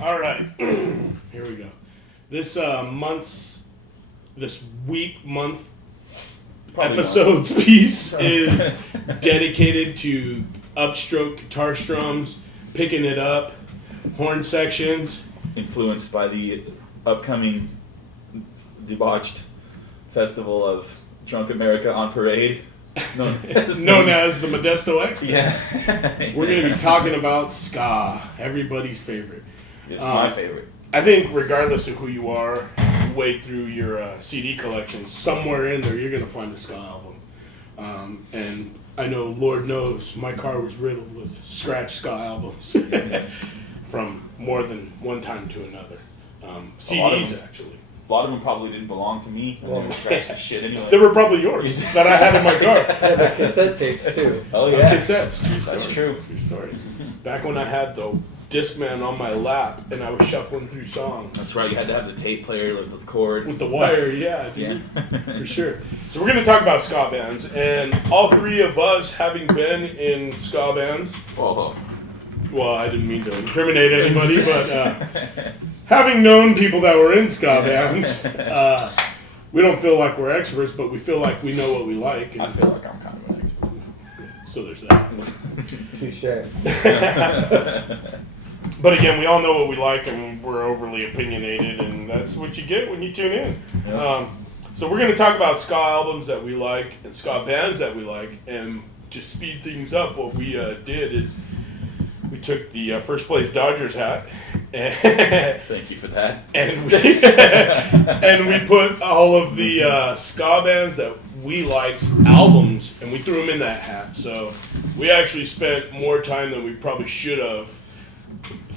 All right, here we go. This month Probably episode's piece is dedicated to upstroke guitar strums, picking it up, horn sections. Influenced by the upcoming debauched festival of Drunk America on Parade. Known as the Modesto X. Yeah. We're going to be talking about ska, everybody's favorite. It's my favorite. I think regardless of who you are, you wade through your CD collection, somewhere in there you're going to find a ska album. And I know, Lord knows, my car was riddled with scratch ska albums from more than one time to another. CDs, actually. A lot of them probably didn't belong to me. And they were scratching shit anyway. They were probably yours that I had in my car. Yeah, but cassette tapes too. Oh yeah. Cassettes. True story. That's true. True story. Back when I had the Discman on my lap and I was shuffling through songs. That's right. You had to have the tape player with the cord. With the wire, yeah, dude. Yeah. For sure. So we're going to talk about ska bands, and all three of us having been in ska bands. Whoa. Well, I didn't mean to incriminate anybody, but having known people that were in ska bands, we don't feel like we're experts, but we feel like we know what we like. And I feel like I'm kind of an expert. so there's that. Touche. But again, we all know what we like, and we're overly opinionated, and that's what you get when you tune in. Yeah. So we're going to talk about ska albums that we like and ska bands that we like, and to speed things up, what we did is we took the first place Dodgers hat, Thank you for that. and we put all of the ska bands that we liked albums, and we threw them in that hat. So we actually spent more time than we probably should have.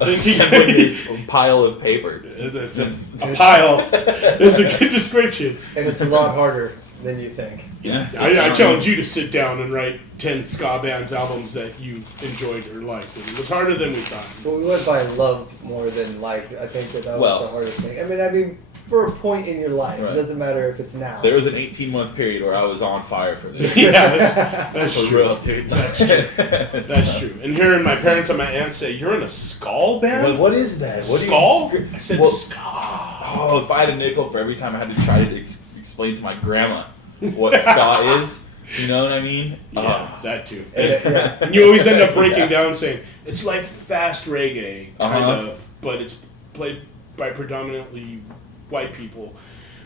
Assembling this pile of paper. It's a pile. It's a good description. And it's a lot harder than you think. Yeah. I challenge you to sit down and write 10 ska bands albums that you enjoyed or liked. It was harder than we thought. Well, we went by loved more than liked. I think that was the hardest thing. I mean, for a point in your life, right. It doesn't matter if it's now. There was an 18-month period where I was on fire for this. Yeah, that's For true. real, dude. That's true. That's true. And hearing my parents and my aunt say, "You're in a skull band?" What is that? What Skull? do you I said Well- ska. Oh, if I had a nickel for every time I had to try to explain to my grandma what ska is, you know what I mean? Yeah, that too. Yeah. And you always end up breaking down saying, it's like fast reggae, kind Uh-huh. of, but it's played by predominantly white people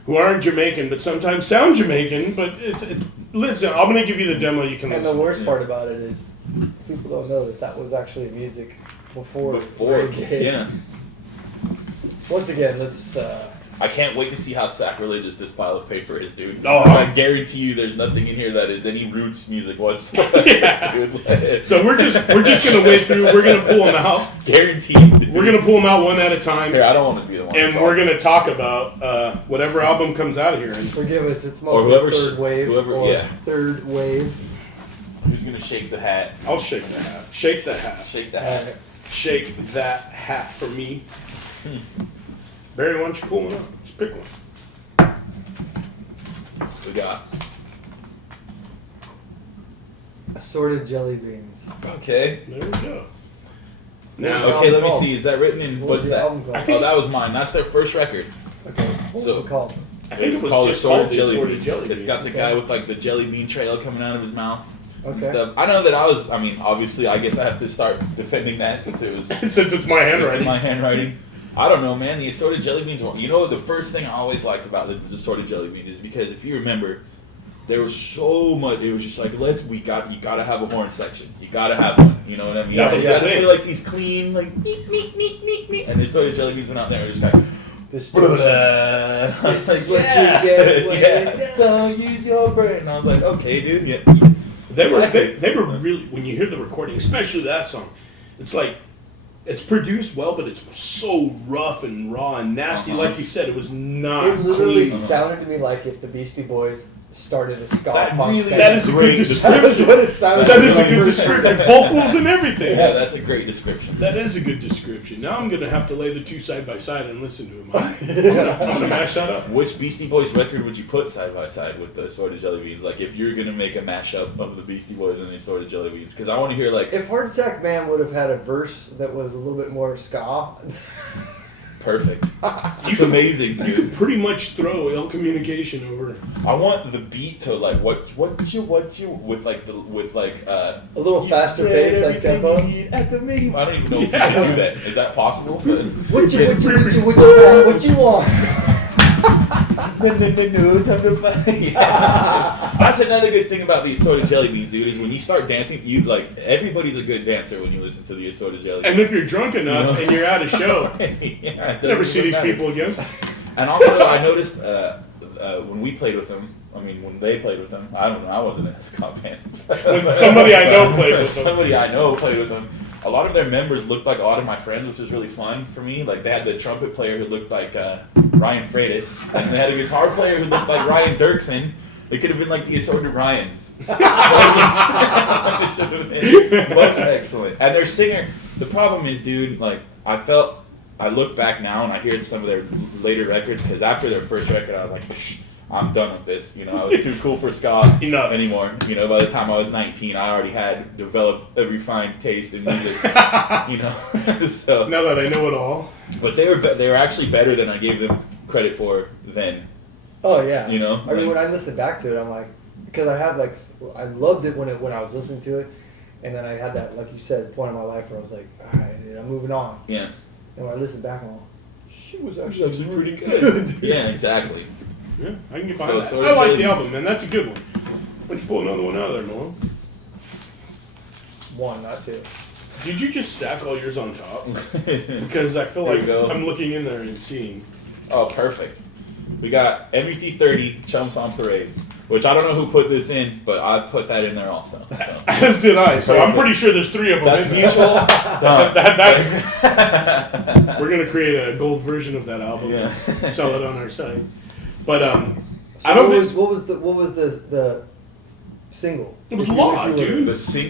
who aren't Jamaican, but sometimes sound Jamaican. But listen, I'm going to give you the demo. You can And listen. the worst part about it is people don't know that was actually music before reggae. Yeah. Once again, let's. I can't wait to see how sacrilegious this pile of paper is, dude. Oh, I guarantee you there's nothing in here that is any roots music whatsoever. Yeah. Dude. So we're just gonna wade through. We're gonna pull them out. Guaranteed. Dude. We're gonna pull them out one at a time. Here, I don't want to be the one. And to we're talk. gonna talk about whatever album comes out of here. And Forgive us, it's Or mostly whoever third wave. yeah. Third wave. Who's gonna shake the hat? I'll shake the hat. Shake the hat. Shake the hat. Shake that hat for me. Barry, why don't you pull one out? Just pick one. We got. Assorted jelly beans. Okay. There we go. Now- Now, Okay, let me called? see. Is that written in? What What's was the that? album called? I think- Oh, that was mine. That's their first record. Okay, what So- was it called? I think it was called just Assorted called the Jelly Assorted Beans. Jelly It's Beans. got the Okay. guy with like the jelly bean trail coming out of his mouth and Okay. stuff. I know that I was. I mean, obviously, I guess I have to start defending that since it was. Since it's my It's in handwriting. my handwriting. I don't know, man. The assorted jelly beans. You know, the first thing I always liked about the assorted jelly beans is because if you remember, there was so much. It was just like, you gotta have a horn section. You gotta have one. You know what I mean? That was you the gotta thing. play like these clean, like meek, and the assorted jelly beans went out there and just kind Distortion. I was This like, is what yeah, you get when yeah. you get- Don't use your brain. And I was like, okay, dude. Yeah. They were Exactly. they were really, when you hear the recording, especially that song, it's like it's produced well, but it's so rough and raw and nasty. Uh-huh. Like you said, it was not It literally clean. sounded to me like if the Beastie Boys started a ska That punk. really- That is a good description. That is what it sounded That like. is a good description. Vocals and everything. Yeah, that's a great description. That is a good description. Now I'm gonna have to lay the two side by side and listen to them. I'm gonna mash that up. Which Beastie Boys record would you put side by side with the Assorted Jelly Beans? Like, if you're gonna make a mashup of the Beastie Boys and the Assorted Jelly Beans, because I want to hear like If Heart Attack Man would have had a verse that was a little bit more ska, perfect. It's amazing, You dude. could pretty much throw ill communication over. I want the beat to like what you with like a little faster pace, like tempo. At the minimum. I don't even know if you can do that. Is that possible? But What you want? Yeah. That's another good thing about the Assorted Jelly Beans, dude, is when you start dancing, you like everybody's a good dancer when you listen to the Assorted Jelly Beans. And if you're drunk enough and you're at a show, Yeah, never see these people again. And also, I noticed when we played with them, when they played with them, I don't know, I wasn't in a ska band. When somebody I know played with them. Somebody I know played with them. A lot of their members looked like a lot of my friends, which was really fun for me. Like, they had the trumpet player who looked like Ryan Freitas, and they had a guitar player who looked like Ryan Dirksen. They could have been like the Assorted Ryans. It should have been most excellent. And their singer, the problem is, dude, like, I look back now and I hear some of their later records, because after their first record, I was like, psh, I'm done with this. I was too cool for ska Enough. anymore. By the time I was 19, I already had developed a refined taste in music. So. Now that I know it all. But they were actually better than I gave them credit for then. Oh yeah. When I listen back to it, I'm like, because I have I loved it when I was listening to it, and then I had that, like you said, point in my life where I was like, all right, dude, I'm moving on. Yeah. And when I listen back, I'm like, she was actually pretty good. Yeah, exactly. Yeah, I can get behind that. So I like the album, man. That's a good one. Why don't you pull another one out of there, Noel? One, not two. Did you just stack all yours on top? Because I feel like I'm looking in there and seeing. Oh, perfect. We got MET30, Chumps on Parade, which I don't know who put this in, but I put that in there also. So. As did I, so I'm pretty sure there's 3 of them. That's in mutual. there. We're going to create a gold version of that album and sell it on our site. But So I don't what was the single? It was Law, dude.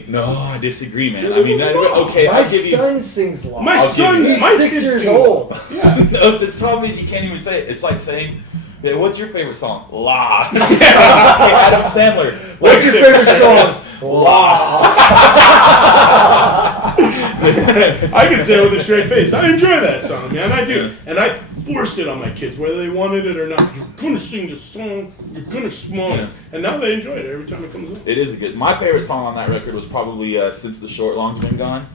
No, I disagree, man. Dude, okay, my I'll give you. son sings Law. My I'll son, give you- He's my 6 kid years sings- old. Yeah. No, the problem is you can't even say it. It's like saying, what's your favorite song? La. Hey, Adam Sandler. What's your favorite song? Law. I can say it with a straight face. I enjoy that song, man. I do. And I forced it on my kids, whether they wanted it or not. You're going to sing this song. You're going to smile. Yeah. And now they enjoy it every time it comes on. It is a good. My favorite song on that record was probably Since the Short Long's Been Gone.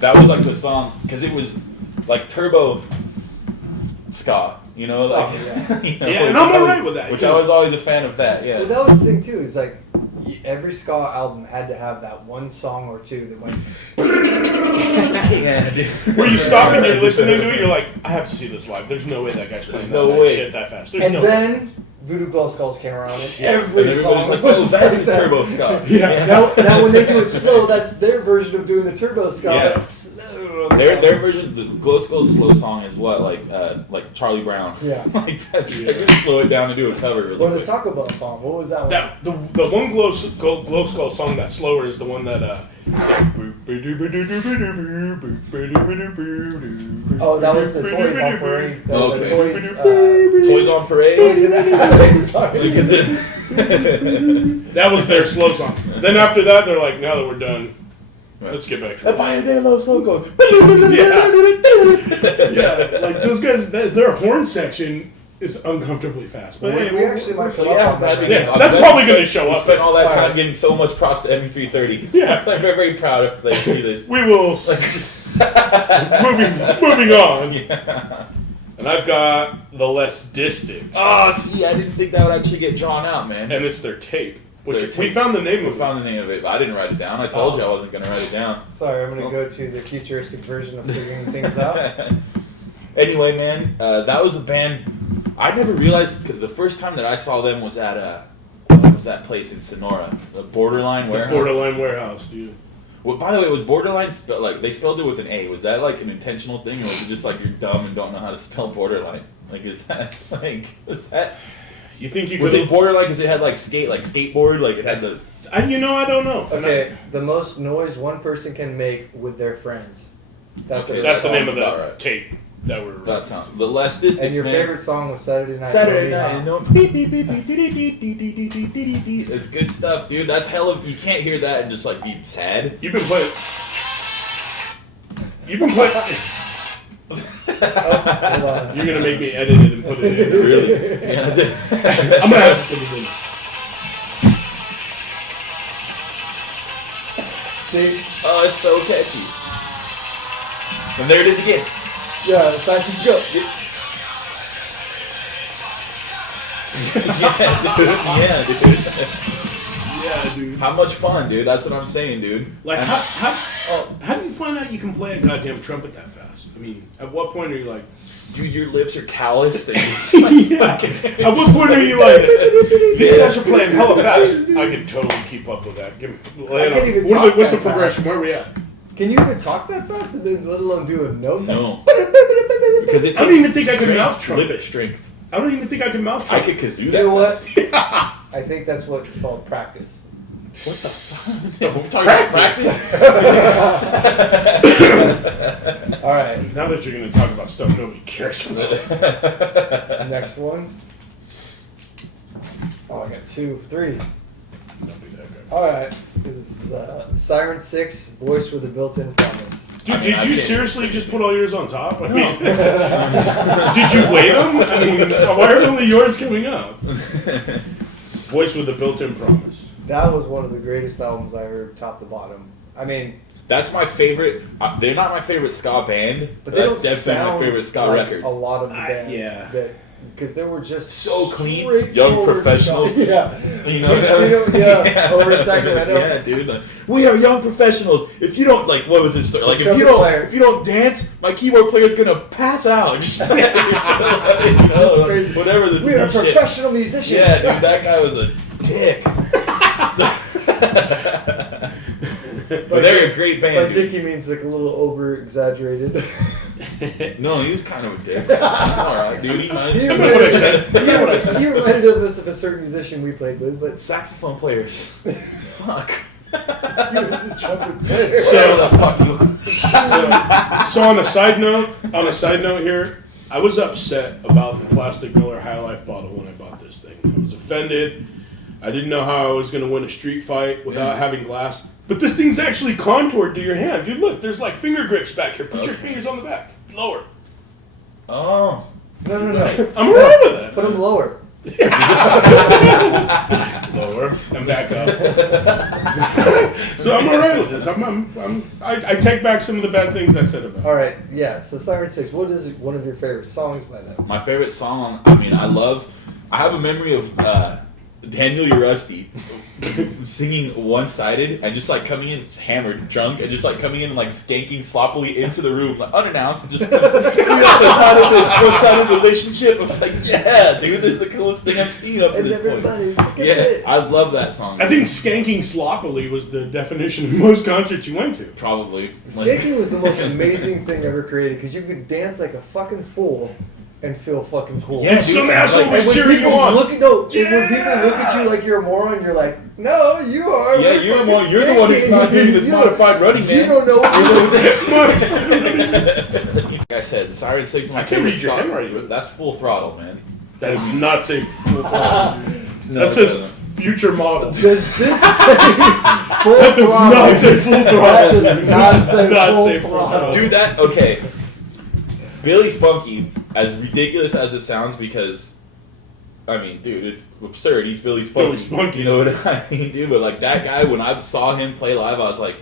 That was like the song, because it was like turbo ska, yeah. And I'm alright with that. Which I was always a fan of that, yeah. Well, that was the thing too. Is like every ska album had to have that one song or two that went. Yeah, dude. Where you stop and you're listening to it, you're like, I have to see this live. There's no way that guy's playing no that way. shit that fast. There's And no then Voodoo Glow Skulls came around, and And every song everybody's like, was that's like his that. turbo ska. Yeah. Now when they do it slow, that's their version of doing the turbo ska. Yeah. That's slow. Their version, the Glow Skull's slow song is what, like Charlie Brown. Yeah. Like that's they just slow it down and do a cover really Or the quick. Taco Bell song. What was that one? That the one glow skull song that's slower is the one that Oh, that was the Toys on Parade. The Okay. Toys. Toys on Parade. Toys in the Sorry. Look at this. that was their slow song. Then after that they're like, now that we're done, let's get back to it. Buy a day low slow go. Yeah, like those guys, their horn section is uncomfortably fast. But hey, We actually might So come up yeah, with that. Yeah, I'm that's glad probably we gonna show we up. spent all that time Alright. giving so much props to ME330. Yeah. I'm very, very proud if they see this. we will moving on. Yeah. And I've got the Less Distics, Oh, see, I didn't think that would actually get drawn out, man. and it's their tape. Which Their we tape. found the name We of. found the name of it, but I didn't write it down. I told you I wasn't going to write it down. Sorry, I'm gonna go to the futuristic version of figuring things out. Anyway, man, that was a band. I never realized 'cause the first time that I saw them was at what was that place in Sonora, the Borderline The Warehouse. Borderline Warehouse, dude. Well, by the way, was Borderline like they spelled it with an A? Was that like an intentional thing, or was it just like you're dumb and don't know how to spell Borderline? Like, is that like was that? You think you Was could? it borderline because it had like skateboard, like it had the. I don't know. Okay, the most noise one person can make with their friends. That's Okay, a That's the That name of sounds the about right. tape that we're. That sounds the less distance. And your man. favorite song was Saturday Night. Saturday Baby, night, huh? no, beep, beep, beep, beep, dee, dee, dee, dee, dee, dee, dee, dee, dee. It's good stuff, dude. That's hella. You can't hear that and just like be sad. You've been playing. You've been playing. Hold on. You're gonna make me edit it and put it in. Really? Yeah. I'm gonna have to put it in. See? Oh, it's so catchy. And there it is again. Yeah, it's time to go. Yeah, dude. Yeah, dude. How much fun, dude? That's what I'm saying, dude. Like, And how do you find out you can play a goddamn trumpet that fast? I mean, at what point are you like, dude, your lips are calloused. And yeah. At what point are you like, these guys are playing hella fast? I can totally keep up with that. Give me, I can't even what's talk the that progression? Where are we at? Can you even talk that fast and then let alone do a note? No. Because it I don't takes even think I can strength, mouth trumpet. lip strength. I don't even think I can mouth I trumpet. could kazoo You that. know what? fast. I think that's what it's called practice. What the fuck? We're talking about practice? Alright, Now that you're going to talk about stuff nobody cares about. next one. Oh, I got 2, 3. Don't be that good. Alright, this is Siren 6, voice with a built-in promise. Dude, I mean, I did you can't- seriously just put all yours on top? I mean, did you weigh them? I mean, why are only yours coming up? Voice with a built-in promise. That was one of the greatest albums I heard, top to bottom. I mean, That's my favorite. They're not my favorite ska band, but but they that's don't definitely sound my favorite ska like record. a lot of the bands. yeah. Because they were just So clean, straightforward young professionals. shot. Yeah. You know, You've seen them, yeah, over in Sacramento. Yeah, dude. Like, we are young professionals. If you don't like, what was this story? Like, Trumpet player. if you don't dance, my keyboard player is gonna pass out. Just you know, That's crazy. whatever the We are shit. professional musicians. Yeah, dude, that guy was a dick. But they're a great By band, dude. Dickie means like a little over exaggerated. No, he was kind of a dick. He's alright, dude. He might. I know what I said. I know what I said. He reminded us of a certain musician we played with, but Saxophone players. Fuck. he was a trumpet player. Whatever the fuck you. So on a side note here, I was upset about the plastic Miller High Life bottle when I bought this thing. I was offended. I didn't know how I was going to win a street fight without having glass. But this thing's actually contoured to your hand. Dude, look, there's like finger grips back here. Put your fingers on the back. Lower. Oh. No. I'm alright with that. Put him lower. Lower and back up. So I'm alright with this. I take back some of the bad things I said about it. All right, yeah. So Siren 6. What is one of your favorite songs by them? My favorite song, I have a memory of Daniel Urusty singing One-Sided and just like coming in hammered, drunk, and just like coming in and like skanking sloppily into the room, like unannounced, and just entitled to his one-sided relationship. I was like, yeah, dude, this is the coolest thing I've seen up to And this point. everybody's looking at Yeah, it. I love that song. I think skanking sloppily was the definition of most concerts you went to. Probably. Skanking was the most amazing thing ever created because you could dance like a fucking fool and feel fucking cool. Yeah, dude, Some like- asshole And was when cheering you people on. when people look at you like you're a moron, you're like, no, you are. Yeah, you're the one who's not doing this modified running, man. You don't know what you're doing. Like I said, Siren 6 is my I can't favorite read your song. handwriting. That's full throttle, man. That does not say full throttle. No, That it says doesn't. future model. Does this say full That does throttle? not say full throttle. That does not say Not full say full throttle. throttle. Dude, that, okay. Billy Spunky, as ridiculous as it sounds, because, I mean, dude, it's absurd. He's Billy Spunky. Billy Spunky. You know what I mean, dude? But, like, that guy, when I saw him play live, I was like,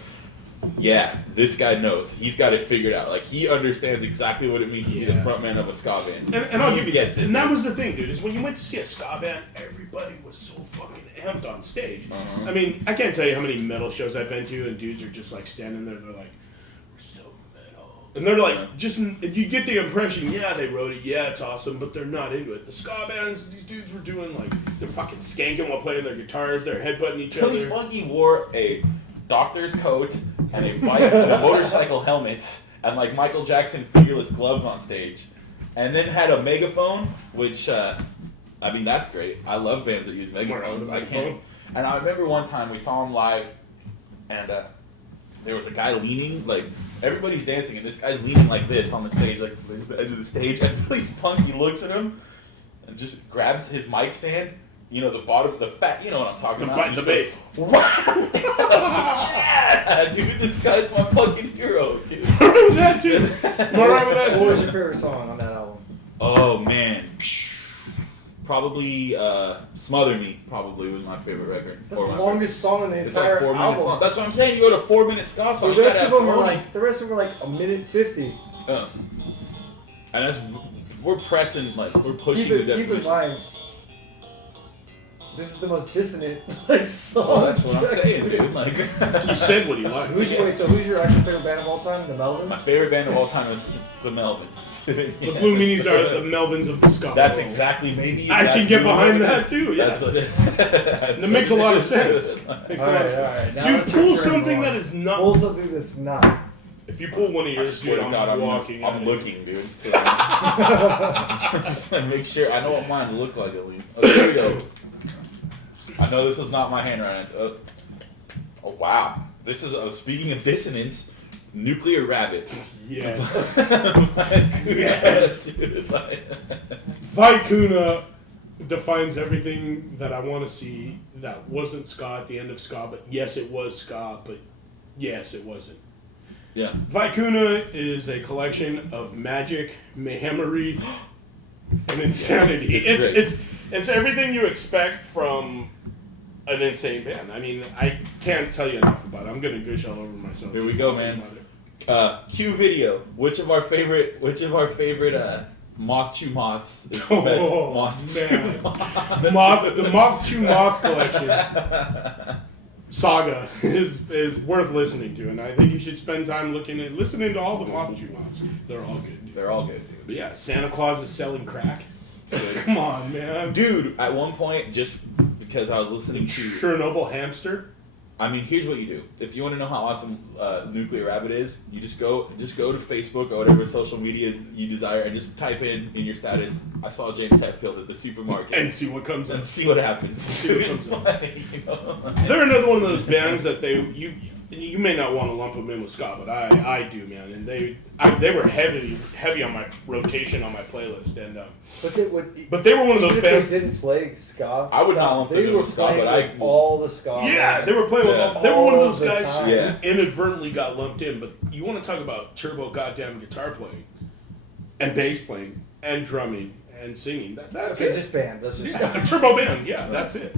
yeah, this guy knows. He's got it figured out. Like, he understands exactly what it means to be the Yeah. frontman of a ska band. And I'll He give you gets that. it. And that was the thing, dude, is when you went to see a ska band, everybody was so fucking amped on stage. Uh-huh. I mean, I can't tell you how many metal shows I've been to, and dudes are just like standing there, they're like, we're so metal. And they're like, just, you get the impression, yeah, they wrote it, yeah, it's awesome, but they're not into it. The ska bands, these dudes were doing like, they're fucking skanking while playing their guitars, they're headbutting each Billy other. Spunky wore a doctor's coat and a bike and a motorcycle helmet and like Michael Jackson fingerless gloves on stage, and then had a megaphone, which I mean, that's great. I love bands that use megaphones. I can't. And I remember one time we saw him live, and there was a guy leaning, like, everybody's dancing, and this guy's leaning like this on the stage, like, this the end of the stage, and really spunky looks at him, and just grabs his mic stand, you know, the bottom, the fat, you know what I'm talking about? The bass. Yeah, dude, this guy's my fucking hero, dude. I'm alright with that, too. I'm alright with that, What too. was your favorite song on that album? Oh, man. Probably Smother Me probably was my favorite record. That's the longest song in the It's entire like 4 minutes album. long. That's what I'm saying. You go to 4 minute ska song. The rest of them are like a minute 50. And that's we're pressing like we're pushing the Keep definition. in mind, this is the most dissonant like song. Oh, that's what I'm saying, dude. Like You said what he liked. Who's your actual favorite band of all time? The Melvins? my favorite band of all time is the Melvins. The Blue Meanies are the Melvins of the ska. That's exactly maybe. I can get behind that too. Yeah, That's that makes a lot of sense. Makes a lot of sense. Now You it's your pull turn, something Lauren. that is not. Pull something that's not. If you pull one of I yours, swear dude, to God, I'm walking. I'm at it. looking, dude. So, just to make sure I know what mine look like at least. Okay, here we go. I know this is not my handwriting. Oh wow, this is speaking of dissonance. Nuclear Rabbit. Yes. Yes. Dude, like, Vicuna defines everything that I want to see that wasn't ska at the end of ska, but yes, it was ska, but yes, it wasn't. yeah. Vicuna is a collection of magic, mayhemmery, and insanity. It's It's everything you expect from an insane band. I mean, I can't tell you enough about it. I'm gonna gush all over myself. Here we just go, talking man. about it. Q video. Which of our favorite Moth Chew Moths is the best Oh, Moth Chew man. Moth? The Moth Chew Moth collection saga is worth listening to, and I think you should spend time listening to all the Moth Chew Moths. They're all good, dude. They're all good, dude. But yeah, Santa Claus is selling crack. Come on, man. Dude, at one point, just because I was listening to, Chernobyl hamster. I mean, here's what you do. If you want to know how awesome Nuclear Rabbit is, you just go to Facebook or whatever social media you desire, and just type in your status, I saw James Hetfield at the supermarket, And see what comes and up. see what happens. See what comes up. Like, you know, like- They're another one of those bands that you may not want to lump them in with ska, but I do, man. And they were heavy on my rotation on my playlist, and but they were one of those even bands. if they didn't play ska. I would not lump them They in were with ska, playing but with all the ska. Yeah, bands. they were playing Yeah. with. They were one of All those the guys time. who Yeah. inadvertently got lumped in. But you want to talk about turbo goddamn guitar playing, and bass playing, and drumming, and singing. That's Okay, it. just band. Let's just. Yeah, a turbo band. Yeah, that's it.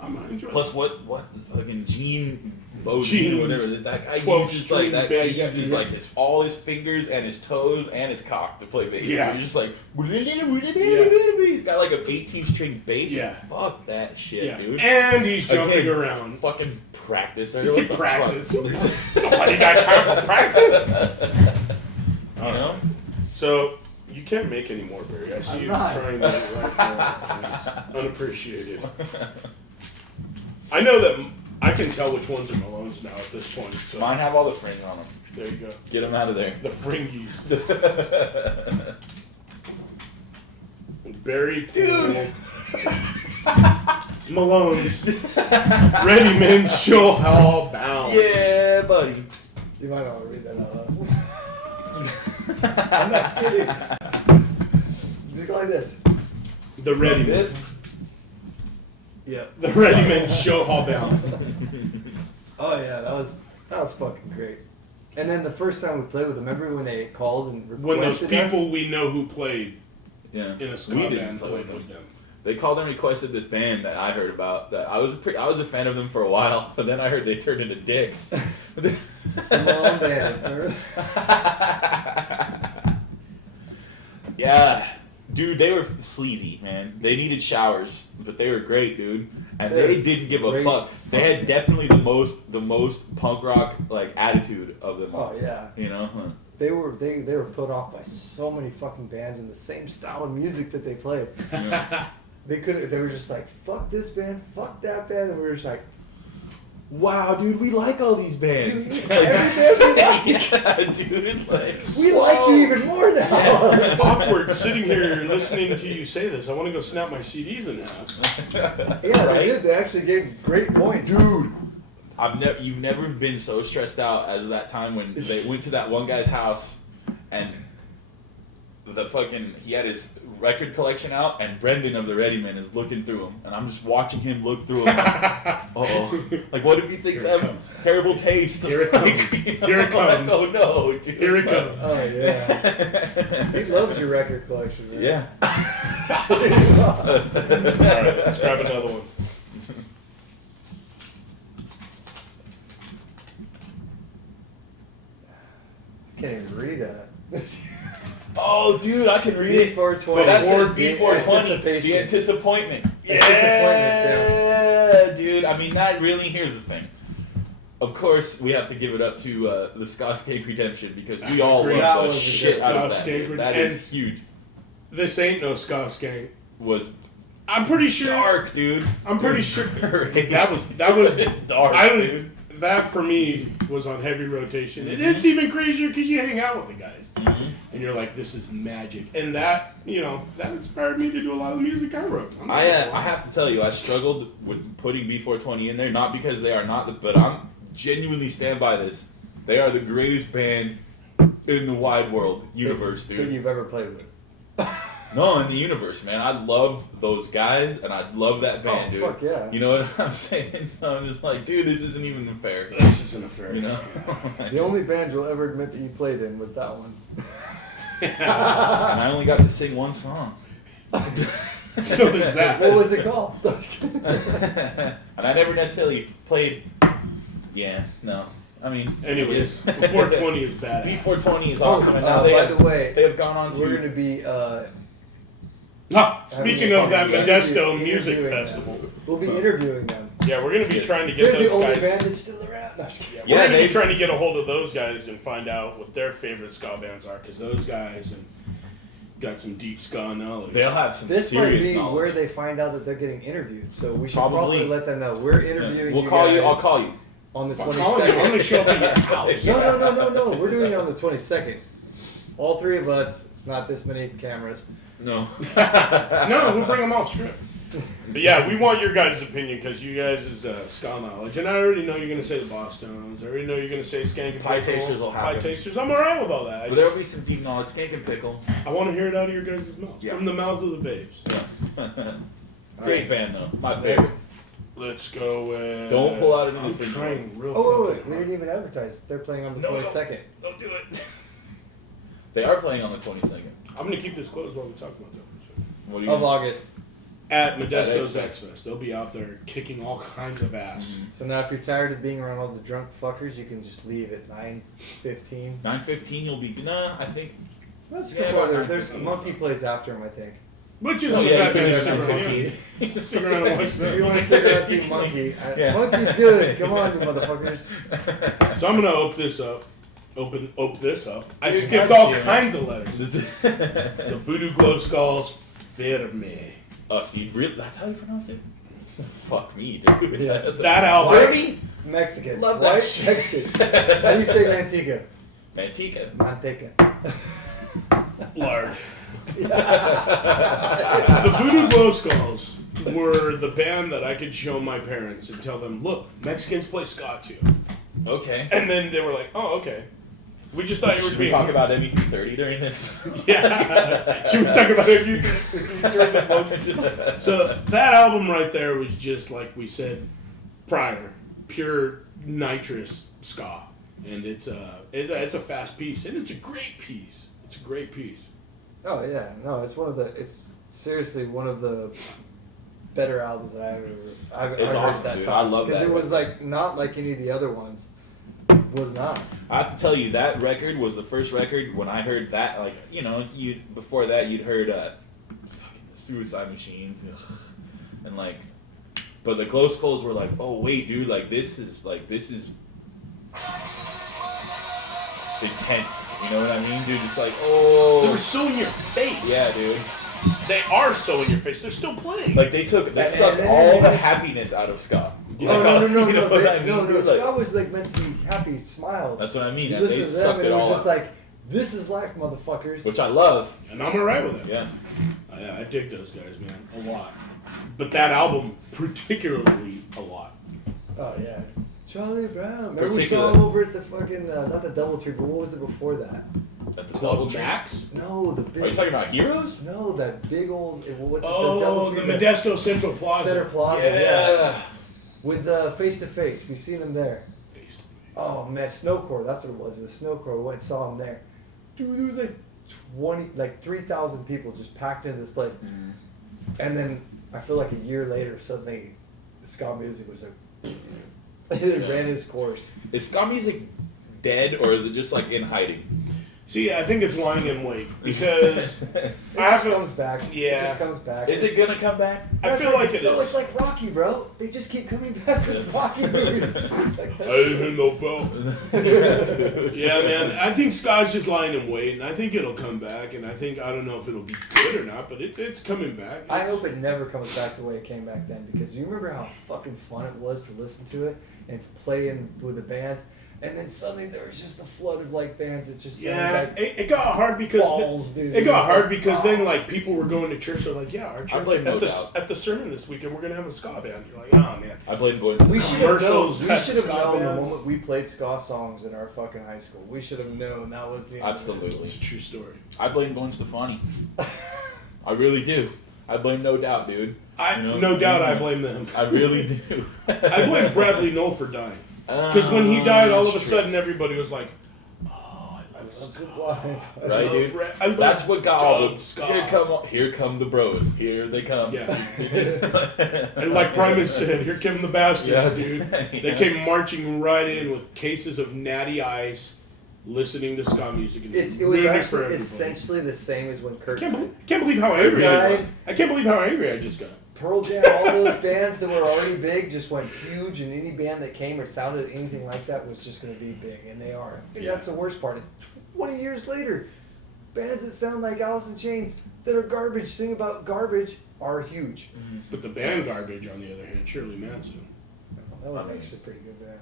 I'm enjoying. Plus, what the fucking Gene Bowden, Gene, whatever that guy 12 uses, like that guy string bass. uses like all his fingers and his toes and his cock to play bass. Yeah. You're just like, he's got like an 18-string bass. Yeah. Fuck that shit, Yeah, dude. and he's jumping Again, around. Fucking practice. Or He what the practice. fuck? Nobody got time for practice. I don't know. So you can't make any more, Barry. I see I'm you not. trying to right now. It's unappreciated. I know that I can tell which ones are Malone's now at this point. So Mine have all the fringe on them. there you go. Get them out of there. The Fringies. Barry Dude. Malone's. Ready men show how bound. Yeah, buddy. You might want to read that out loud. I'm not kidding. Just go like this. The Ready Men. This? Yeah. The Ready Men show how bound. Oh yeah, that was fucking great. And then the first time we played with them, remember when they called and requested When those people us? we know who played Yeah. in a ska We didn't band play played with with them. They called and requested this band that I heard about. That I was a fan of them for a while, but then I heard they turned into dicks. The Malone bands, remember? Yeah, dude, they were sleazy, man. They needed showers, but they were great, dude. And They're they didn't give a great. fuck. They had definitely the most punk rock like attitude of them. Oh yeah. You know. They were put off by so many fucking bands in the same style of music that they played. Yeah. They were just like, fuck this band, fuck that band, and we were just like, wow, dude, we like all these bands. Yeah, dude, like, we like you even more now. Awkward sitting here listening to you say this. I want to go snap my CDs in half. Yeah, Right? they did. They actually gave great points. Dude, you've never been so stressed out as that time when they went to that one guy's house and he had his record collection out and Brendan of the Ready Man is looking through them and I'm just watching him look through them. Like what if he thinks I have terrible taste? Here it comes. Here it comes. Oh no, dude. Here it comes. Oh yeah. He loves your record collection, man. Yeah. Alright, let's grab another one. Can't even read that. Oh, dude, I can read it. B420. But that says The B420. anticipation. The anticipation. Yeah. Dude. I mean, that really. Here's the thing. Of course, we have to give it up to the Ska Skank Redemption because we all Agreed. love That the was shit out of Ska that. Skank Dude. That and- is huge. This ain't no ska skank. Was I'm pretty sure. dark, dude. I'm pretty sure That that was dark, I dude. that for me was on heavy rotation. And it's even crazier because you hang out with the guys and you're like, this is magic. And that that inspired me to do a lot of the music I wrote. I have to tell you, I struggled with putting B420 in there, not because they are not, but I'm genuinely stand by this. They are the greatest band in the wide world universe, that dude. you've ever played with. No, in the universe, man. I love those guys, and I love that band, dude. Fuck yeah. You know what I'm saying? So I'm just like, dude, this isn't even fair. This isn't a fair. You know? The only band you'll ever admit that you played in was that one. And I only got to sing one song. So there's that. What was it called? And I never necessarily played. Yeah, no. I mean, Anyways, 420 is badass. B420 is awesome, and now they by have, the way, they have gone on to. we're going to be Speaking of that Modesto interviewing Music them. Festival, We'll be interviewing them. yeah, we're gonna be trying to get They're the those only guys. band that's still around. No, I'm just kidding. We're gonna they- be trying to get a hold of those guys and find out what their favorite ska bands are, because those guys got some deep ska knowledge. They'll have some This might serious be knowledge. where they find out that they're getting interviewed, so we should Probably. probably let them know. We're interviewing We'll you call guys you. I'll call you. on the I'm calling you. I'm 22nd. gonna show up at your house. No. We're doing it on the 22nd. All three of us, not this many cameras. No. No, we'll bring them all straight. But yeah, we want your guys' opinion because you guys is ska knowledge, and I already know you're gonna say the Bosstones. I already know you're gonna say Skank and Pie Pickle. Tasters will happen. Pie Tasters. I'm alright with all that. I, But there'll be some deep knowledge. Skank and Pickle. I want to hear it out of your guys' mouths, Yeah. from the mouths of the babes. Great band though. My favorite. Let's go with. Don't pull out I'm anything. trying real. Oh, wait, fucking we hard. didn't even advertise. They're playing on the No, 22nd. Don't do it. They are playing on the 22nd. I'm gonna keep this closed while we talk about that. For sure. What do you Of August. At Modesto's X-Fest. X-Fest, they'll be out there kicking all kinds of ass. So now if you're tired of being around all the drunk fuckers, you can just leave at 9:15. 9:15. You'll be. Nah, I think. Let's Yeah, go about further. There's 9:15. Monkey plays after him, I think. Which is Oh, a yeah, bad you thing can to do stick around. 9:15. Stick around and watch If you that. want to stick around and see Monkey, Yeah. Monkey's good. Come on, you motherfuckers. So I'm gonna open this up. Open this up. I Dude, skipped God all damn it. kinds of letters. The Voodoo Glow Skulls Firme. Oh, see, really? That's how you pronounce it? Fuck me, dude. Yeah. That album. Flirty? Mexican. Love that White shit. Mexican. How do you say Manteca? Manteca. Manteca. Lard. The Voodoo Glow Skulls were the band that I could show my parents and tell them, look, Mexicans play ska too. Okay. And then they were like, oh, okay. We just thought you were Should we being... talk about ME330 during this? Yeah. Should we talk about it? So that album right there was just like we said prior, pure nitrous ska, and it's a fast piece, and it's a great piece. It's a great piece. Oh yeah, no, it's seriously one of the better albums that I've It's heard awesome, that dude. time. I love Because that it was record. like not like any of the other ones. Was not. I have to tell you, that record was the first record when I heard that. Like, you know, before that you'd heard fucking the Suicide Machines, and like, but the Glow Skulls were like, oh wait, dude, like this is intense. You know what I mean, dude? It's like, oh, They were so in your face. yeah, dude. They are so in your face. They're still playing. Like they sucked all the happiness out of ska. You Oh know, no! you know what I mean? No. Like, Ska was like meant to be happy, smiles. that's what I mean. You And listen they to them, sucked and it it was all just up. like, this is life, motherfuckers. Which I love. And I'm alright with it. Yeah. I dig those guys, man, a lot. But that album, particularly, a lot. Oh yeah, Charlie Brown. Remember we Particular- saw him over at the fucking not the DoubleTree, but what was it before that? At the Club Double Max? No, the big. Are you talking about Heroes? No, that big old. What, Oh, the DoubleTree, Modesto Central Plaza. Center Plaza. Yeah. With Face to Face, we seen him there. Face to face. Oh man, Snowcore. That's what it was. It was Snowcore. We went and saw him there. Dude, there was like 3,000 people just packed into this place. Mhm. And then I feel like a year later, suddenly, ska music was like, it ran its course. Is ska music dead or is it just like in hiding? See, I think it's lying in wait because It I have just to. comes back. Yeah. It just comes back. Is it gonna come back? I That's feel like it no, is. it's like Rocky, bro. They just keep coming back with Rocky movies. Dude. Like, I didn't hit no bell. Yeah, man. I think Scott's just lying in wait, and I think it'll come back. And I don't know if it'll be good or not, but it's coming back. I hope it never comes back the way it came back then, because you remember how fucking fun it was to listen to it and to play in with the bands, and then suddenly there was just a flood of like bands that just sounded Yeah, like it got hard because balls, dude. it got was hard like, because oh. then like people were going to church. They're like, yeah, our church blame No Doubt. at the sermon this weekend we're gonna have a ska band. You're like, oh man. I blame going to We should have known. Commercials We had should have ska known the bands. moment we played ska songs in our fucking high school. We should have known that was the end of it. Absolutely. It's a true story. I blame Gwen Stefani. I really do. I blame No Doubt, dude. I You know? no doubt I blame them. I really do. I blame Bradley Knoll for dying. Because when he died, all of a That's true. sudden everybody was like, "Oh, I love ska. I Right, love dude? Brad- I love That's what got all the dub ska." here come the bros. Here they come. Yeah. And like Primus said, here come the bastards, Yeah. dude. They Yeah. came marching right in with cases of natty ice, listening to ska music. And It was ruining for actually everybody. essentially the same as when Kurt Can't believe how angry I died. was. I can't believe how angry I just got. Pearl Jam, all those bands that were already big just went huge, and any band that came or sounded anything like that was just going to be big, and they are. And Yeah. that's the worst part. 20 years later, bands that sound like Alice in Chains, that are garbage, sing about garbage, are huge. But the band Garbage, on the other hand, Shirley Manson. That was actually a pretty good band.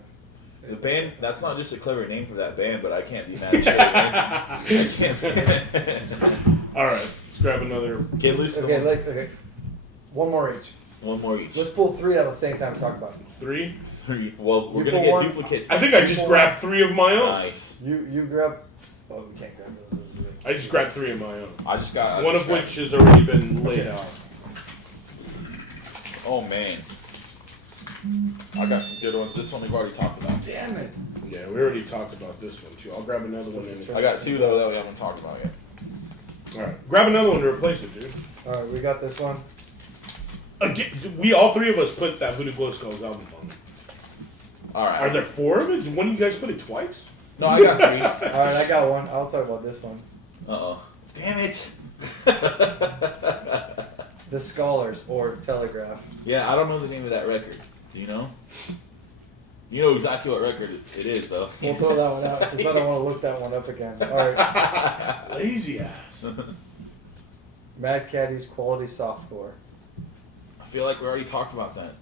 The band, that's not just a clever name for that band, but I can't be mad at Shirley Manson. I can't. All right, let's grab another. Get loose. Okay, okay. One more each. One more each. Let's pull three at the same time and talk about it. 3. Well, we're You gonna pull get one. duplicates. I think I just grabbed 3 of my own. Nice. You grab. Oh, we can't grab those. Those are really- I just grabbed 3 of my own. I just got One of which has already been laid out. Oh man, I got some good ones. This one we've already talked about. Damn it. Yeah, we already talked about this one too. I'll grab another one. I got 2 though that we haven't talked about yet. All right, grab another one to replace it, dude. All right, we got this one. Again, we all 3 of us put that Voodoo Glow Skulls album on. All right. Are there 4 of it? Did one of you guys put it twice? No, I got 3. All right, I got one. I'll talk about this one. Uh-oh. Damn it. The Scholars, or Telegraph. Yeah, I don't know the name of that record. Do you know? You know exactly what record it is, though. We'll throw that one out since I don't want to look that one up again. All right, Lazy ass. Mad Caddy's Quality Softcore. I feel like we already talked about that.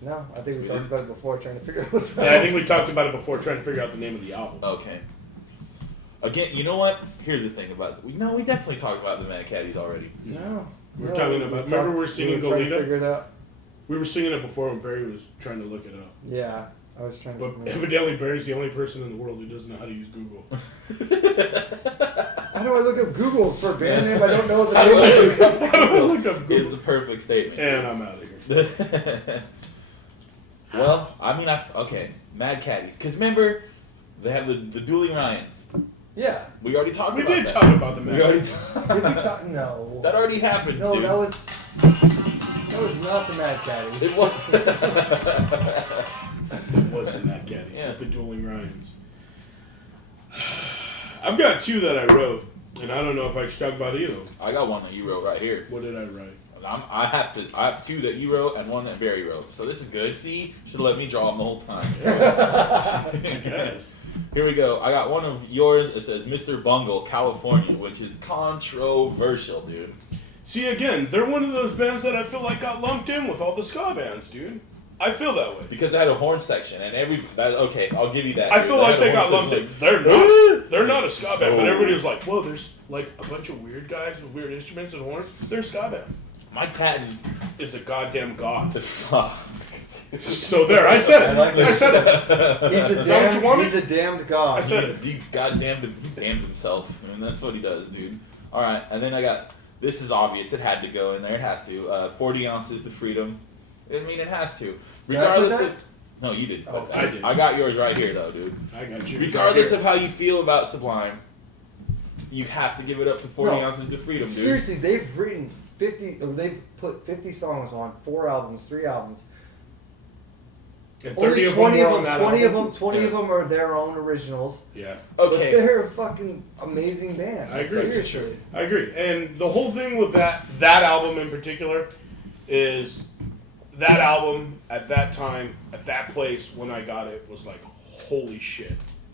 No, I think we talked about it before, trying to figure out what Yeah, I think we talked about it before, trying to figure out the name of the album. Okay. Again, you know what? Here's the thing about it. No, we definitely talked about the Mad Caddies already. No. We were talking about. Remember, we were singing we were trying to Goleta. figure it out. We were singing it before when Barry was trying to look it up. Yeah, I was trying But to. evidently, Barry's the only person in the world who doesn't know how to use Google. How do I look up Google for a band name I don't know what the name is? How do I look up Here's Google? the perfect statement. And I'm out of here. Well, I mean, okay, Mad Caddies. Because remember, they have the Dueling Ryans. Yeah. We already talked We about did that. talk about the We man. already Did we talk? No. That already happened, No, dude. that was not the Mad Caddies. It was. It wasn't that Caddy. Yeah. With the Dueling Ryans. I've got 2 that I wrote, and I don't know if I should talk about either. I got one that you wrote right here. What did I write? I have 2 that you wrote and one that Barry wrote. So this is good. See, should have let me draw them the whole time. I guess. Here we go. I got one of yours. It says Mr. Bungle, California, which is controversial, dude. See, again, they're one of those bands that I feel like got lumped in with all the ska bands, dude. I feel that way. Because they had a horn section, and okay, I'll give you that. I dude. feel like had a they got horn lumped section, in. They're not a ska band, but Oh. everybody was like, whoa, there's like a bunch of weird guys with weird instruments and horns. They're a ska band. Mike Patton Is a goddamn god. fuck. So there, I said it. I like I that. said it. He's that what you wanted? a damned god. I said He damns himself, and that's what he does, dude. All right, and then I got this is obvious. It had to go in there. It has to. 40 ounces to freedom. I mean, it has to. Regardless put of. No, you didn't. Oh, put that. I did. I got yours right here, though, dude. I got you. Regardless right of how you feel about Sublime, you have to give it up to 40 No, ounces to freedom, dude. Seriously, they've written 50. Or they've put 50 songs on 4 albums, 3 albums. here. And Only 30 of 20 them of were on them. that 20 of album. them. 20 of them are their own originals. Yeah, But Okay. they're a fucking amazing band. I agree. Seriously. I agree. And the whole thing with that album in particular is that album at that time, at that place when I got it was like, holy shit.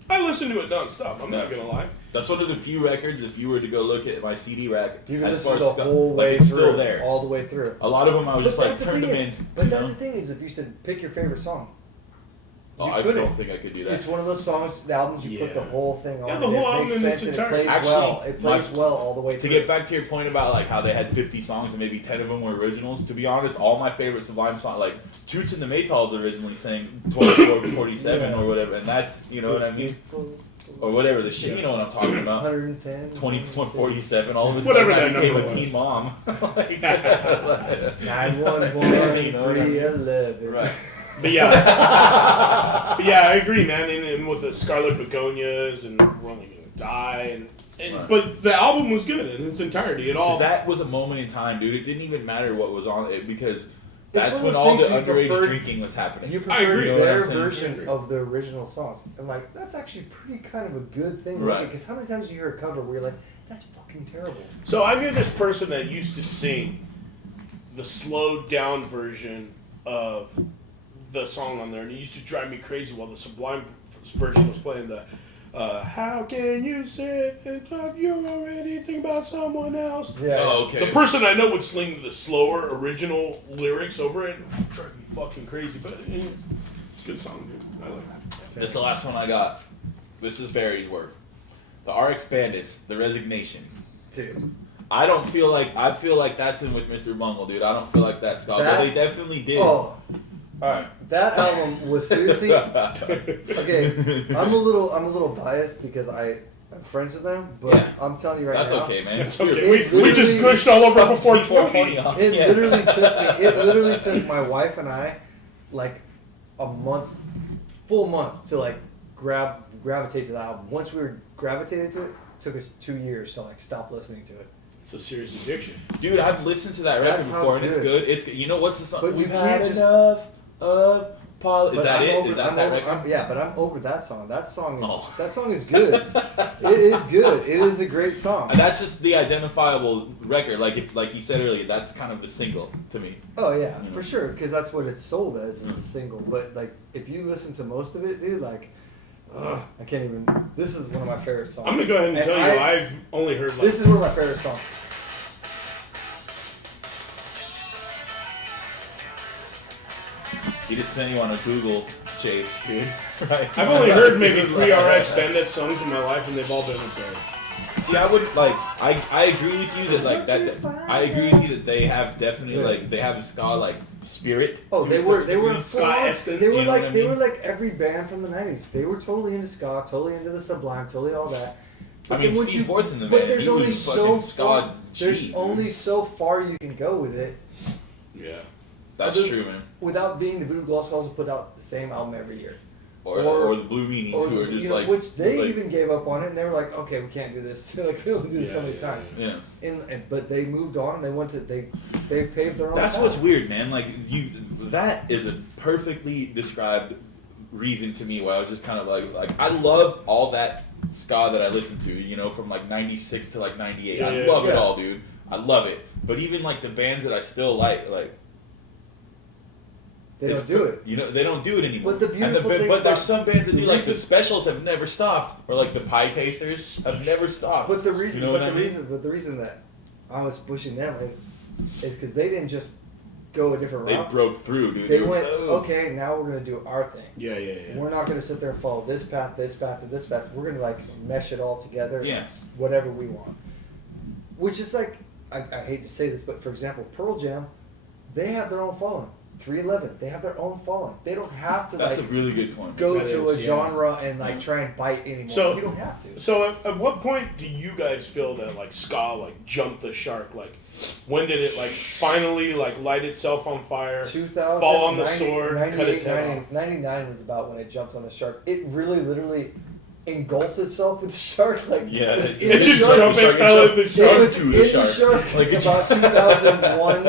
I listened to it nonstop. I'm not Yeah. gonna lie. That's one of the few records, if you were to go look at my CD rack, You can as far listen as the stuff, whole like way it's through. still there. All the way through. A lot of them I was just like, that's the turn thing them is- in. But you that's know? the thing is, if you said pick your favorite song, Oh, you I couldn't. don't think I could do that. It's one of those songs, the albums you put the Yeah. whole thing on. Yeah, the and whole it album makes in sense its and it entirety. plays Actually, well. It plays my- well all the way To through. get back to your point about like how they had 50 songs and maybe 10 of them were originals, to be honest, all my favorite Sublime songs, like Toots and the Maytals originally sang 24 to 47 Yeah. or whatever, and that's, you know what I mean? Or whatever the shit, you know what I'm talking about. 110. 20.47, all of a Whatever sudden I that became number a was. teen mom. 911 311. Right. But yeah, I agree, man. And with the Scarlet Begonias and We're Only Gonna Die, and Right. but the album was good in its entirety. It all 'Cause that was a moment in time, dude. It didn't even matter what was on it because It's that's one when of all those the things you underage preferred- drinking was happening. You I prefer agree. You know what their I'm saying? I version agree. of the original songs. And like, that's actually pretty kind of a good thing. Right. Because how many times do you hear a cover where you're like, that's fucking terrible? So I knew this person that used to sing the slowed down version of the song on there, and it used to drive me crazy while the Sublime version was playing the how can you sit and talk, you already think about someone else. Yeah. Oh, okay. The person I know would sing the slower original lyrics over it, and it would drive me fucking crazy, but it's a good song, dude. I like it. This is the last one I got. This is Barry's work. The RX Bandits, The Resignation. Dude. I feel like that's in with Mr. Bungle, dude. I don't feel like that's Scott, but That- they definitely did. Oh, Alright. that album was seriously. Okay, I'm a little biased because I'm friends with them, but Yeah. I'm telling you right That's now. okay, man. It's You're- okay. We It just literally gushed all over before Before 20. 20 off. It Yeah. literally took my wife and I like a full month to like gravitate to the album. Once we were gravitated to it, took us 2 years to like stop listening to it. It's a serious addiction. Dude, I've listened to that record That's how before and it's good. good. It's you know what's the song? But you We've can't had just- enough of Paul. Is But that I'm it? over- Is that I'm that over- record? yeah, but I'm over that song. That song is Oh. that song is good. It is good. It is a great song. And that's just the identifiable record. Like you said earlier, that's kind of the single to me. Oh yeah, You know. for sure, because that's what it's sold as is Mm. the single. But like, if you listen to most of it, dude, like, I can't even. This is one of my favorite songs. I'm gonna go ahead and tell you, I- I've only heard like This is one of my favorite songs. He just sent you on a Google chase, dude. Right? I've only heard maybe 3 RX Bandit songs in my life, and they've all been okay. See, I would like. I agree with you that like that. I agree with you that they have definitely like they have a ska like spirit. Oh, to they a were certain they were degree. full on- essence, they were you know like what I they mean? were like every band from the '90s. They were totally into ska, totally into the Sublime, totally all that. I mean, then once Steve Board's in the but band. there's He only was so fucking far. ska There's G, only dude. so far you can go with it Yeah. That's other- true, man. without being the Voodoo Glow Skulls who put out the same album every year. Or the Blue Meanies Or, who are you just know, like which they like, even gave up on it, and they were like, "Okay, we can't do this. Like we only do this so many times." yeah. But they moved on, and they went to they paved their own. That's path. what's weird, man. Like that is a perfectly described reason to me why I was just kind of like I love all that ska that I listened to, you know, from like '96 to like '98. I love it all, dude. I love it. But even like the bands that I still like They don't do it. You know, they don't do it anymore. But the beautiful thing but about there's some bands that the do like the reason- specials have never stopped, or like the Pie Tasters have never stopped. But the reason, you know but what the I mean? reason, but the reason that I was pushing them is because they didn't just go a different They route. broke through, dude. They were- went, oh. okay, now we're gonna do our thing. Yeah. We're not gonna sit there and follow this path, and this path. We're gonna like mesh it all together. Yeah. Whatever we want. Which is like, I hate to say this, but for example, Pearl Jam, they have their own following. 311, they have their own following. They don't have to That's like a really good point. go That to is, a yeah. genre and like try and bite anymore. So- you don't have to. So at what point do you guys feel that like ska like jumped the shark? Like when did it like finally like light itself on fire? 2000, fall on the 90, sword, cut 98, its head 90, off. 99 was about when it jumped on the shark. It really literally engulfed itself with the shark. Like Yeah, it was it in It the just shark. jumped and fell in the It shark. was to in the the shark. shark Like, about 2001,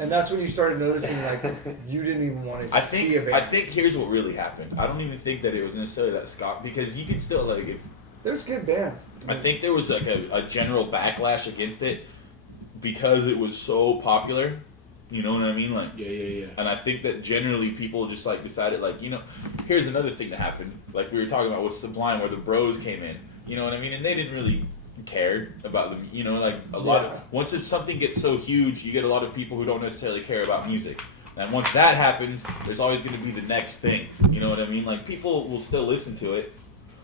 and that's when you started noticing like you didn't even want to see a band. I think here's what really happened. I don't even think that it was necessarily that Scott, because you can still like if There's good bands. I think there was like a general backlash against it because it was so popular. You know what I mean? Like, Yeah. and I think that generally people just like decided like, you know, here's another thing that happened. Like we were talking about with Sublime, where the Bros came in. You know what I mean? And they didn't really care about them. You know, like a lot. Yeah. Once if something gets so huge, you get a lot of people who don't necessarily care about music. And once that happens, there's always going to be the next thing. You know what I mean? Like people will still listen to it.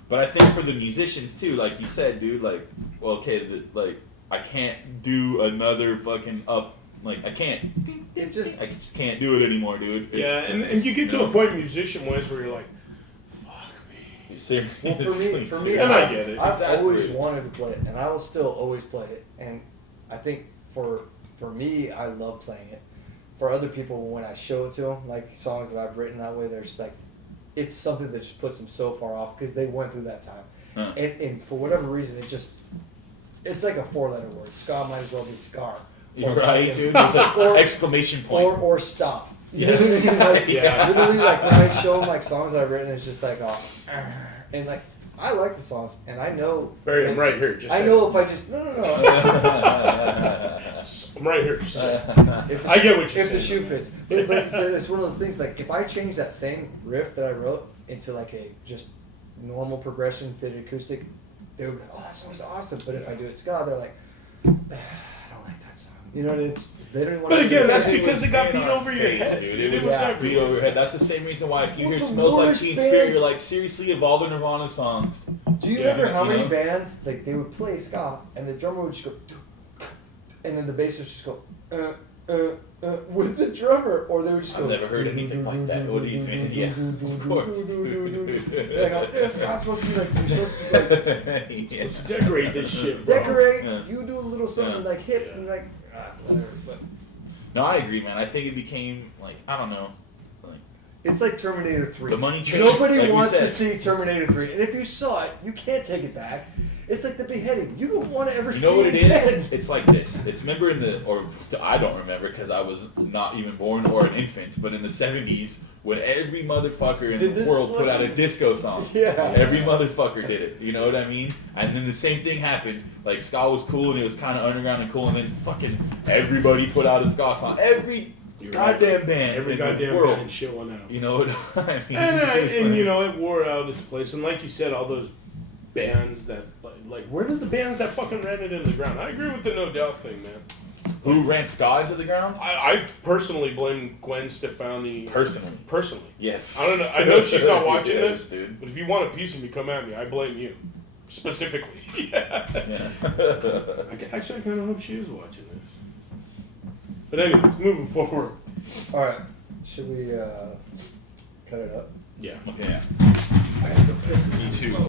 But I think for the musicians too, like you said, dude, like, well, okay, like I can't do another fucking up. Like I can't. I just can't do it anymore, dude. Yeah, and you get to a point musician-wise where you're like, fuck me. Well, for me, And I get it. I've always Exasperating. wanted to play it, and I will still always play it. And I think for me, I love playing it. For other people, when I show it to them, like songs that I've written that way, they're just like, it's something that just puts them so far off because they went through that time. Huh. And for whatever reason, it's like a 4-letter word. Ska might as well be scar. You're Or right, fucking- dude. It's an or- exclamation point. Or stop. You Yeah. know what I mean? Like, Yeah. Literally, like when I show them like songs that I've written, it's just like, oh, and like I like the songs, and I know. Barry, I'm like, right here. Just I saying. know if I just no. I'm right here. Just saying. If I get what you're if the saying. shoe fits, but it's one of those things. Like if I change that same riff that I wrote into like a just normal progression, did acoustic, they would be like, oh, that song's awesome. But if I do it ska, they're like, I don't like that song. You know, they don't even want But to. again, that's It because was it got in beat our over your face, head. dude. It It was was beat over your head. That's the same reason why if you Well, hear the "Smells Like worst Teen bands- Spirit," you're like, seriously, of all the Nirvana songs. Do you Yeah, remember how you many know? bands like they would play ska and the drummer would just go, and then the bass would just go, with the drummer, or they would just go. I've never heard anything like that. What do you mean? Yeah, of course, dude. Like, oh, this ska's supposed to be like, you're supposed to be like, Yeah. Let's decorate this shit, bro. decorate. Yeah. You do a little something Yeah. like hip Yeah. and like, whatever. But No, I agree, man. I think it became like I don't know, like it's like Terminator 3. the money changed. Nobody like we wants to said. see Terminator 3, and if you saw it, you can't take it back. It's like the beheading. You don't want to ever You see know what it is? again. It's like this. It's remember in the or I don't remember because I was not even born or an infant. But in the '70s, when every motherfucker in Did the this world put song? out a disco song, Yeah. every motherfucker did it. You know what I mean? And then the same thing happened. Like ska was cool and it was kind of underground and cool, and then fucking everybody put out a ska song. Every You're goddamn right. band Every in goddamn the world. band shit went out. You know what I mean? And you know, it wore out its place. And like you said, all those bands that, like where did the bands that fucking ran it in the ground? I agree with the No Doubt thing, man. Who ran ska into the ground? I personally blame Gwen Stefani. Personally. Yes. I don't know. I know she's not watching Yes, this, dude. but if you want a piece of me, come at me. I blame you. Specifically. Yeah. Yeah. Actually, I kind of hope she is watching this. But anyways, moving forward. All right, should we cut it up? Yeah. Okay. I gotta go piss. Me too.